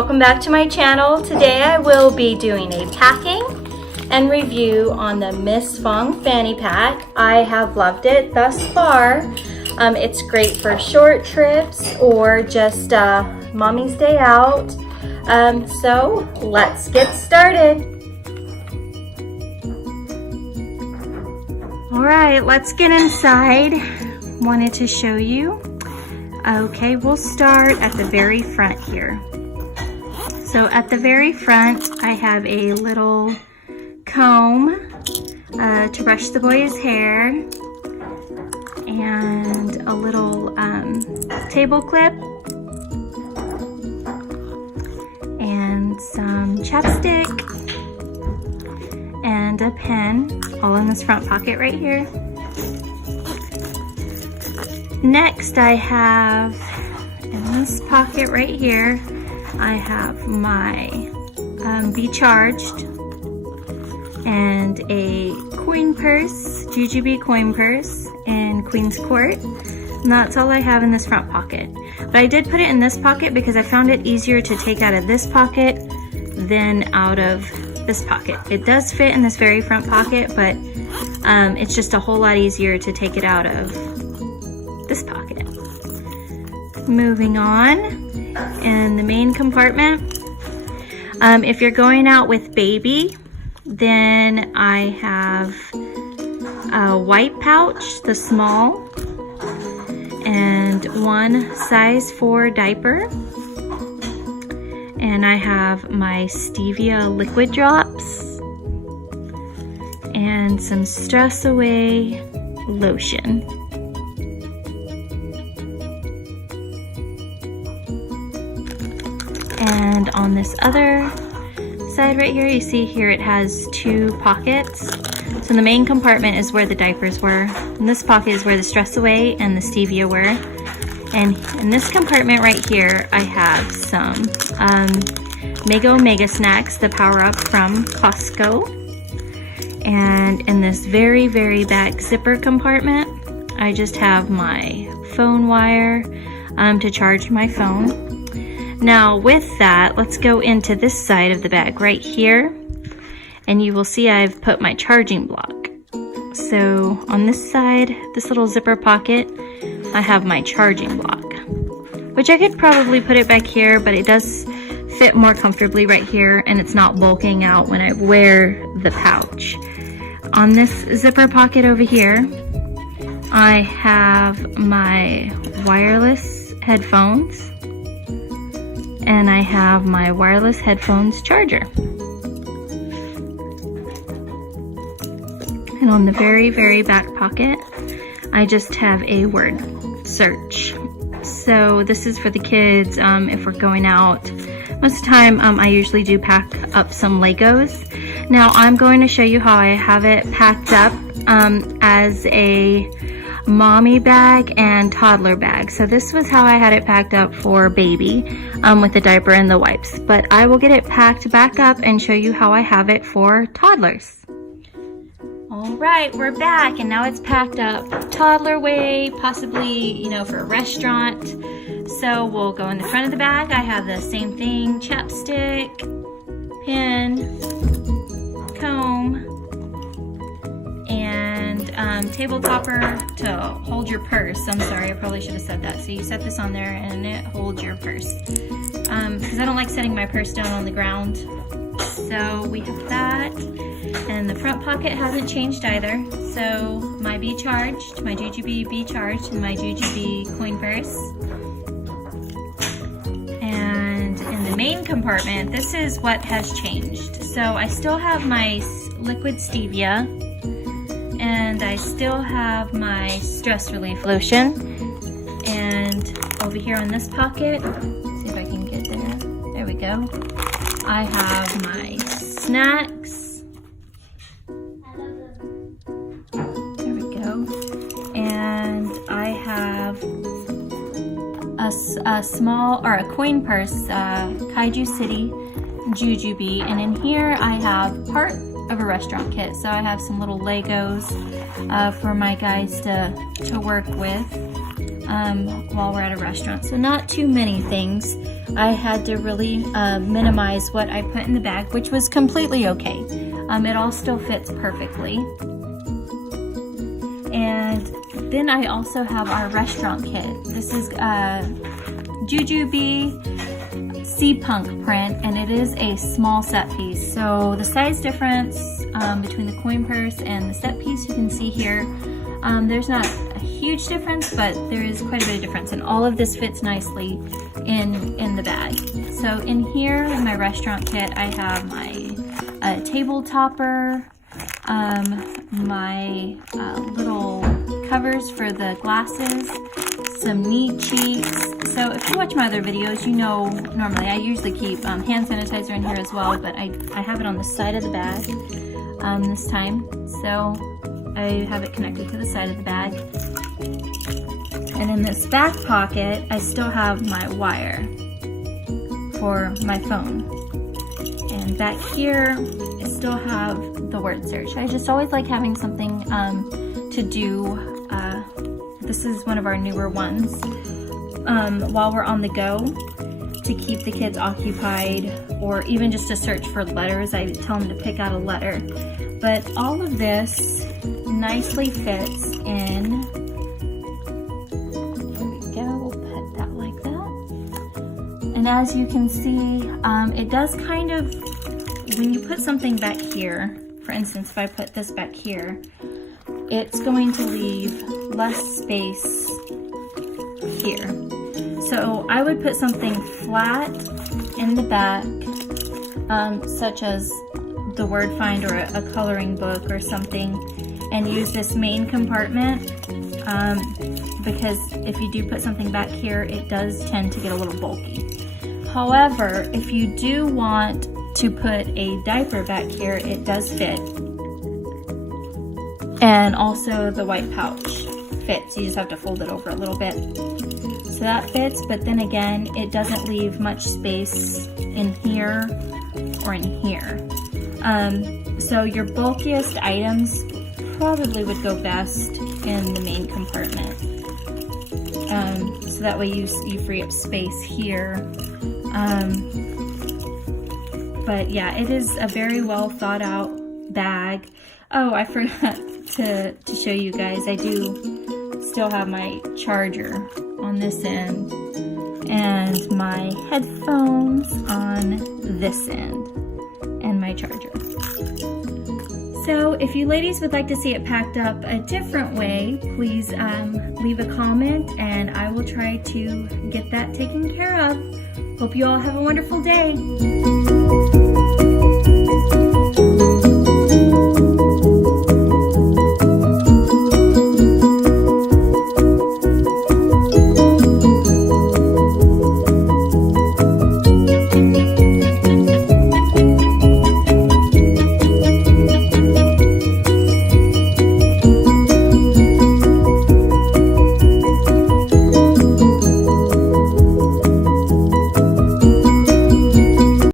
welcome back to my channel. Today I will be doing a packing and review on the Miss Fong Fanny Pack. I have loved it thus far. It's great for short trips or just mommy's day out. So let's get started. All right, let's get inside. Wanted to show you. Okay, we'll start at the very front here. So at the very front, I have a little comb to brush the boy's hair and a little table clip and some chapstick and a pen, all in this front pocket right here. Next, I have in this pocket right here, I have my Be Charged and a coin purse, jujube coin purse in Queen's Court. And that's all I have in this front pocket. But I did put it in this pocket because I found it easier to take out of this pocket than out of this pocket. It does fit in this very front pocket, but it's just a whole lot easier to take it out of this pocket. Moving on, in the main compartment, if you're going out with baby, then I have a white pouch, the small, and one size 4 diaper, and I have my stevia liquid drops and some Stress Away lotion. And on this other side right here, you see here it has 2 pockets. So the main compartment is where the diapers were, and this pocket is where the Stress Away and the stevia were. And in this compartment right here, I have some Mega Snacks, the Power Up from Costco. And in this very, very back zipper compartment, I just have my phone wire to charge my phone. Now with that, let's go into this side of the bag right here, and you will see I've put my charging block. So on this side, this little zipper pocket, I have my charging block, which I could probably put it back here, but it does fit more comfortably right here, and it's not bulking out when I wear the pouch. On this zipper pocket over here, I have my wireless headphones, and I have my wireless headphones charger. And on the very, very back pocket, I just have a word search. So this is for the kids if we're going out. Most of the time, I usually do pack up some Legos. Now I'm going to show you how I have it packed up as a mommy bag and toddler bag. So this was how I had it packed up for baby with the diaper and the wipes. But I will get it packed back up and show you how I have it for toddlers. All right, we're back, and now it's packed up toddler way, possibly, you know, for a restaurant. So we'll go in the front of the bag. I have the same thing: chapstick, pen, comb, and table topper to hold your purse. I'm sorry, I probably should have said that. So you set this on there and it holds your purse. Because I don't like setting my purse down on the ground. So we have that. And the front pocket hasn't changed either. So my Be Charged, my jujube Be Charged, and my jujube coin purse. And in the main compartment, this is what has changed. So I still have my liquid stevia, and I still have my stress relief lotion. And over here on this pocket, see if I can get there. There we go. I have my snacks. There we go. And I have a small, or a coin purse, Kaiju City jujube. And in here I have part of a restaurant kit. So I have some little Legos for my guys to work with. while we're at a restaurant. So not too many things. I had to really minimize what I put in the bag, which was completely okay. It all still fits perfectly. And then I also have our restaurant kit. This is Jujube Sea Punk print, and it is a small set piece. So the size difference between the coin purse and the set piece, you can see here, there's not a huge difference, but there is quite a bit of difference, and all of this fits nicely in the bag. So in here, in my restaurant kit, I have my table topper, my little covers for the glasses, some meat cheeks. So if you watch my other videos, you know normally I usually keep hand sanitizer in here as well, but I have it on the side of the bag this time. So I have it connected to the side of the bag. And in this back pocket, I still have my wire for my phone. And back here, I still have the word search. I just always like having something to do. This is one of our newer ones. While we're on the go, to keep the kids occupied, or even just to search for letters. I tell them to pick out a letter. But all of this nicely fits in. There we go, we'll put that like that. And as you can see, it does kind of, when you put something back here, for instance, if I put this back here, it's going to leave less space here. So I would put something flat in the back, such as the word find or a coloring book or something, and use this main compartment, because if you do put something back here, it does tend to get a little bulky. However, if you do want to put a diaper back here, it does fit. And also the white pouch fits. You just have to fold it over a little bit. So that fits, but then again, it doesn't leave much space in here or in here. So your bulkiest items probably would go best in the main compartment. So that way you free up space here. But yeah, it is a very well thought out bag. Oh, I forgot to show you guys, I do still have my charger on this end and my headphones on this end and my charger. So if you ladies would like to see it packed up a different way, please leave a comment and I will try to get that taken care of. Hope you all have a wonderful day.